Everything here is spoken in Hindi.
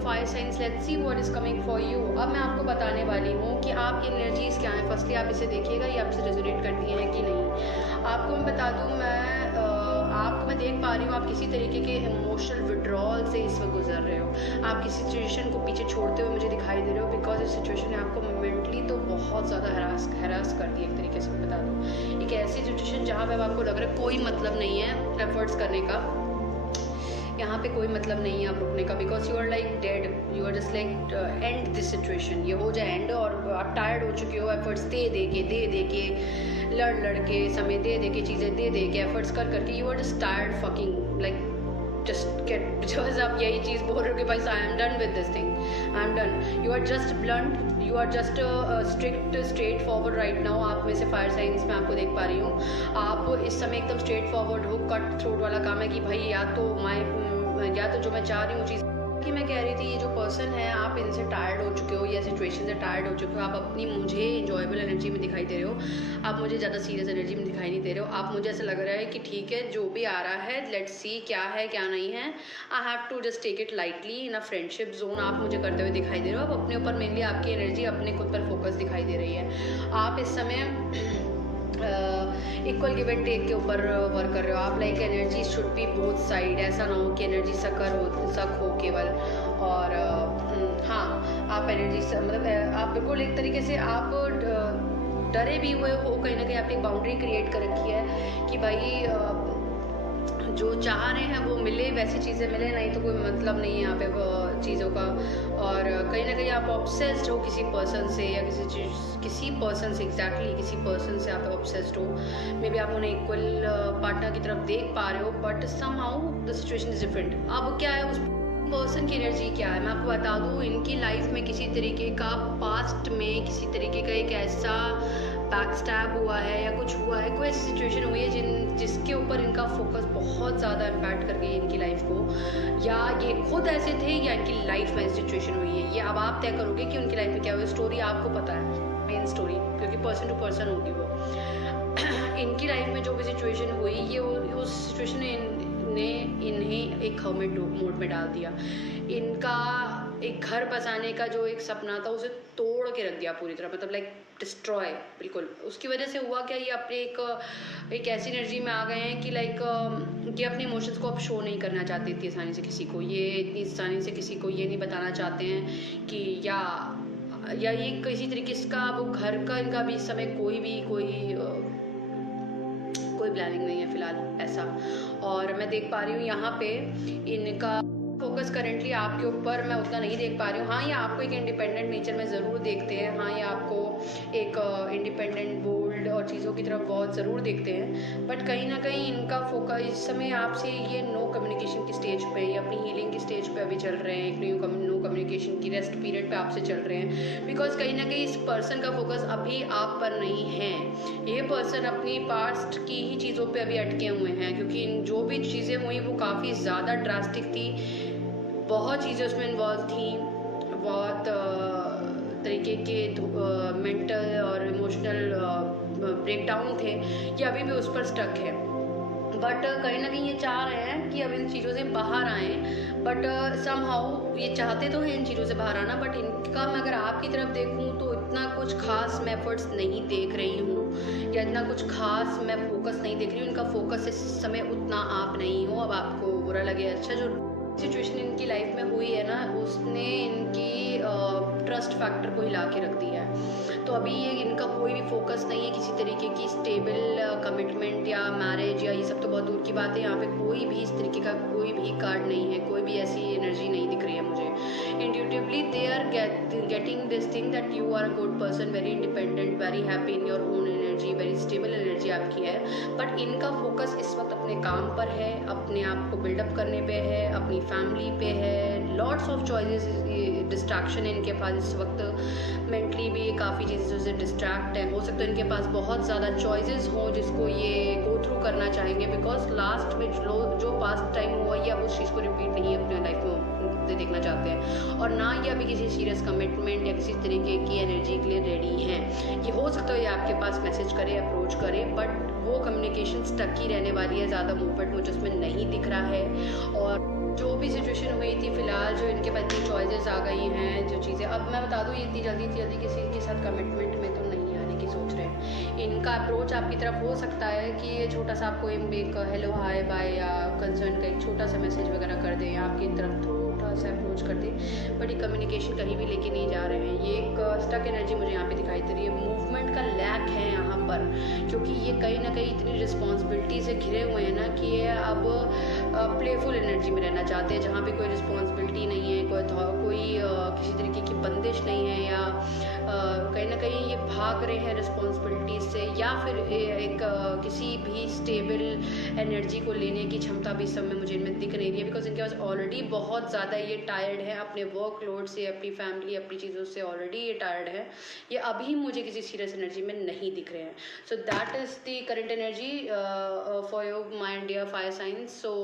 Fire science, let's see what is coming for you. अब मैं आपको बताने वाली हूँ कि आपकी एनर्जीज़ क्या हैं। फर्स्टली आप इसे देखिएगा, ये आपसे रेजोनेट करती हैं कि नहीं। आपको मैं बता दूँ, आपको मैं देख पा रही हूँ आप किसी तरीके के इमोशनल विड्रॉल से इस वक्त गुजर रहे हो। आप किसी सिचुएशन को पीछे छोड़ते हुए मुझे दिखाई दे रहे हो, बिकॉज इस सिचुएशन ने आपको मेंटली तो बहुत ज़्यादा हरास कर दी। एक तरीके से मैं बता दूँ, एक ऐसी सिचुएशन जहाँ पे आपको लग रहा है कोई मतलब नहीं है एफर्ट्स करने का, यहाँ पे कोई मतलब नहीं है आप रुकने का, because you are like dead, you are just like and this situation, ये हो जाए एंड। और आप टायर्ड हो चुके हो एफर्ट्स दे के लड़ के समय दे के चीज़ें दे के एफर्ट्स करके you are just tired fucking like just get, because आप यही चीज़ बोल रहे हो कि भाई I am done with this thing, I am done. You are just blunt, you are just straightforward right now. आप में से फायर साइंस में आपको देख पा रही हूँ, आप इस समय एकदम स्ट्रेट फॉरवर्ड हो। कट थ्रोट वाला काम है कि भाई या तो जो मैं चाह रही हूँ चीज़ कि मैं कह रही थी, ये जो पर्सन है आप इनसे टायर्ड हो चुके हो या सिचुएशन से टायर्ड हो चुके हो। आप अपनी मुझे इंजॉयबल एनर्जी में दिखाई दे रहे हो, आप मुझे ज़्यादा सीरियस एनर्जी में दिखाई नहीं दे रहे हो। आप मुझे ऐसा लग रहा है कि ठीक है जो भी आ रहा है लेट्स सी क्या है क्या नहीं है, I have to just take it lightly in a friendship zone. आप मुझे करते हुए दिखाई दे रहे हो। आप अपने ऊपर मेनली आपकी एनर्जी अपने खुद पर फोकस दिखाई दे रही है। आप इस समय इक्वल गिव एंड टेक के ऊपर वर्क कर रहे हो। आप like energy should be both side, ऐसा ना हो कि एनर्जी सक हो केवल। और हाँ, आप एनर्जी मतलब आप बिल्कुल एक तरीके से आप डरे भी हुए हो, कहीं ना कहीं आपने एक बाउंड्री क्रिएट कर रखी है कि भाई जो चाह रहे हैं वो मिले, वैसी चीज़ें मिले, नहीं तो कोई मतलब नहीं है यहाँ पे चीज़ों का। और कहीं ना कहीं आप ऑब्सेस्ड हो किसी पर्सन से या किसी पर्सन से, एग्जैक्टली किसी पर्सन से आप ऑब्सेस्ड हो। मे बी आप उन्हें इक्वल पार्टनर की तरफ देख पा रहे हो, but somehow the situation is different. अब क्या है, उस पर्सन की एनर्जी क्या है मैं आपको बता दूँ। इनकी लाइफ में किसी तरीके का पास्ट में किसी तरीके का एक ऐसा बैक स्टैब हुआ है या कुछ हुआ है, कोई ऐसी सिचुएशन हुई है जिसके ऊपर इनका फोकस बहुत ज़्यादा इम्पैक्ट कर गई इनकी लाइफ को, या ये खुद ऐसे थे या इनकी लाइफ में सिचुएशन हुई है। ये अब आप तय करोगे कि उनकी लाइफ में क्या हुआ। स्टोरी आपको पता है, मेन स्टोरी, क्योंकि पर्सन टू पर्सन होगी वो। इनकी लाइफ में जो भी सिचुएशन हुई, ये उस सिचुएशन ने इन्हें एक हर्मिट मोड में डाल दिया। इनका एक घर बसाने का जो एक सपना था उसे तोड़ के रख दिया पूरी तरह, मतलब लाइक डिस्ट्रॉय बिल्कुल। उसकी वजह से हुआ क्या, ये अपने एक ऐसी एनर्जी में आ गए हैं कि लाइक ये अपने इमोशंस को अब शो नहीं करना चाहते इतनी आसानी से किसी को, ये इतनी आसानी से किसी को ये नहीं बताना चाहते हैं कि या ये किसी तरीके का वो घर का इनका भी इस समय कोई प्लानिंग नहीं है फिलहाल ऐसा। और मैं देख पा रही हूँ यहाँ पे इनका फोकस करेंटली आपके ऊपर मैं उतना नहीं देख पा रही हूँ। हाँ, ये आपको एक इंडिपेंडेंट नेचर में ज़रूर देखते हैं। हाँ, ये आपको एक इंडिपेंडेंट बोल्ड और चीज़ों की तरफ बहुत ज़रूर देखते हैं, बट कहीं ना कहीं इनका फोकस इस समय आपसे ये नो कम्युनिकेशन की स्टेज पे या अपनी हीलिंग की स्टेज पे अभी चल रहे हैं। एक नो कम्युनिकेशन की रेस्ट पीरियड पे आपसे चल रहे हैं, बिकॉज कहीं ना कहीं इस पर्सन का फोकस अभी आप पर नहीं है। ये पर्सन अपनी पास्ट की ही चीज़ों पर अभी अटके हुए हैं, क्योंकि जो भी चीज़ें हुई वो काफ़ी ज़्यादा ड्रास्टिक थी, बहुत चीज़ें उसमें इन्वॉल्व थी, बहुत तरीके के मेंटल और इमोशनल ब्रेकडाउन थे। ये अभी भी उस पर स्टक है, बट कहीं ना कहीं ये चाह रहे हैं कि अब इन चीज़ों से बाहर आएँ, बट समहाउ ये चाहते तो हैं इन चीज़ों से बाहर आना, बट इनका मैं अगर आपकी तरफ देखूं तो इतना कुछ खास मैं एफर्ट्स नहीं देख रही हूँ या इतना कुछ खास मैं फोकस नहीं देख रही हूँ। इनका फोकस इस समय उतना आप नहीं हो। अब आपको बुरा लगे, अच्छा जो सिचुएशन इनकी लाइफ में हुई है ना, उसने इनकी ट्रस्ट फैक्टर को हिला के रख दिया है। तो अभी ये इनका कोई भी फोकस नहीं है किसी तरीके की स्टेबल कमिटमेंट या मैरिज या ये सब तो बहुत दूर की बात है। यहाँ पे कोई भी इस तरीके का कोई भी कार्ड नहीं है, कोई भी ऐसी एनर्जी नहीं दिख रही है मुझे। Intuitively they are getting this thing that you are a good person, very independent, very happy in your own energy, very stable energy आपकी है। बट इनका फोकस इस वक्त अपने काम पर है, अपने आप को बिल्डअप करने पे है, अपनी फैमिली पे है। लॉट्स ऑफ चॉइसेस, डिस्ट्रैक्शन है इनके पास इस वक्त। मेंटली भी ये काफ़ी चीज़ों से डिस्ट्रैक्ट है। हो सकता है इनके पास बहुत ज़्यादा चॉइसेस हों जिसको ये गो थ्रू करना चाहेंगे, बिकॉज लास्ट में जो पास्ट टाइम हुआ ये अब उस चीज़ को रिपीट नहीं अपने लाइफ में देखना चाहते हैं, और ना ये अभी किसी सीरियस कमिटमेंट या किसी तरीके की एनर्जी के लिए रेडी हैं। ये हो सकता है ये आपके पास मैसेज करे, अप्रोच करे, बट वो कम्युनिकेशन स्टक ही रहने वाली है। ज़्यादा मूवमेंट मुझे उसमें नहीं दिख रहा है। और जो भी सिचुएशन हुई थी फिलहाल, जो इनके पास चॉइसेस आ गई हैं, जो चीज़ें अब मैं बता दूँ, ये इतनी जल्दी किसी के साथ कमिटमेंट में तो नहीं आने की सोच रहे हैं। इनका अप्रोच आपकी तरफ हो सकता है कि ये छोटा सा आपको एक हेलो हाय बाय या कंसर्न का एक छोटा सा मैसेज वगैरह कर दें, आपकी तरफ थोड़ा सा अप्रोच कर दें, बट ये कम्युनिकेशन कहीं भी लेके नहीं जा रहे हैं। ये एक स्टक एनर्जी मुझे यहाँ पे दिखाई दे रही है, मूवमेंट का लैक है यहाँ पर, क्योंकि ये कहीं ना कहीं इतनी रिस्पॉन्सिबिलिटी से घिरे हुए हैं ना कि ये अब प्लेफुल एनर्जी में रहना चाहते हैं, जहाँ पे कोई रिस्पॉन्सिबिलिटी नहीं है, कोई किसी तरीके की बंदिश नहीं है, या कहीं ना कहीं ये भाग रहे हैं रिस्पॉन्सिबिलिटी से, या फिर एक किसी भी स्टेबल एनर्जी को लेने की क्षमता भी इस समय मुझे इनमें दिख नहीं रही है, बिकॉज इनके पास ऑलरेडी बहुत ज़्यादा ये टायर्ड है अपने वर्कलोड से, अपनी फैमिली, अपनी चीज़ों से ऑलरेडी ये टायर्ड है। ये अभी मुझे किसी सीरियस एनर्जी में नहीं दिख रहे हैं। So that is the current energy for your my dear fire science. So